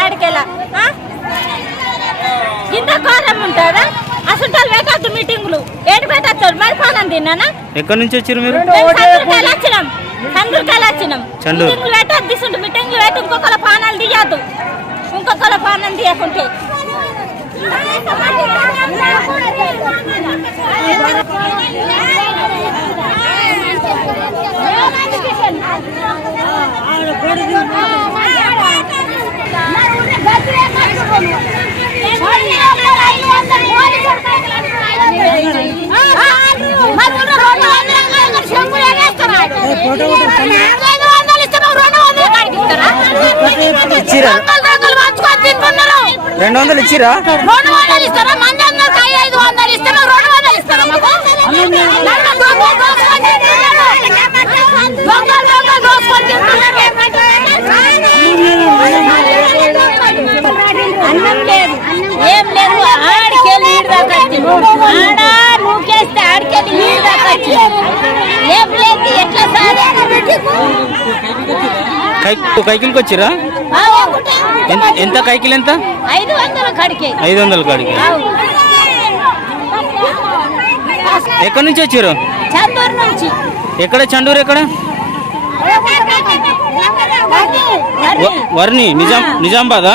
ఆడికెళ్ళా. ఇంత ఘోరం ఉంటుందా అసలు వేకత్తు మీటింగ్లు ఏడు పేట వచ్చాడు మరి పోనం తిన్నానా? ఎక్కడి నుంచి వచ్చారు మీరు? చంద్రుకెళ్ళి వచ్చినాం. చంద్రుకెళ్ళి వచ్చినాం. చంద్రులు వేట తీసుండు మీటింగులు పెట్టి ఇంకొకల పానాలు తీయద్దు. ఇంకొకల పానం తీయకుంటే ఇచ్చిరా రెండు వందలు ఇచ్చిరా రెండు వందలు ఇస్తారా మంది అందరికి ఐదు వందలు ఇస్తారా రెండు వందలు ఇస్తారా మాకు దొంగలు దోసుకొని తింటున్నారు. దొంగలు దొంగలు తింటున్నారు. అన్నం లేదు ఏం లేదు ఆడికెళ్ళి ఈడు దాకా వచ్చింది. ఆడ నూకేస్తే ఆడికెళ్ళి ఈడు దాకా వచ్చింది. ఏం లేదు ఎట్లా సార్ కై కైకిల్కి వచ్చిరా. ఎంత ఎంత కైకిల్ ఎంత? ఐదు వందల కడికే. ఐదు వందల కాడికి. ఎక్కడి నుంచి వచ్చారు? చందూరు నుంచి. ఎక్కడ? చండూరు ఎక్కడ? వ- వర్ని నిజాం నిజామాబాదా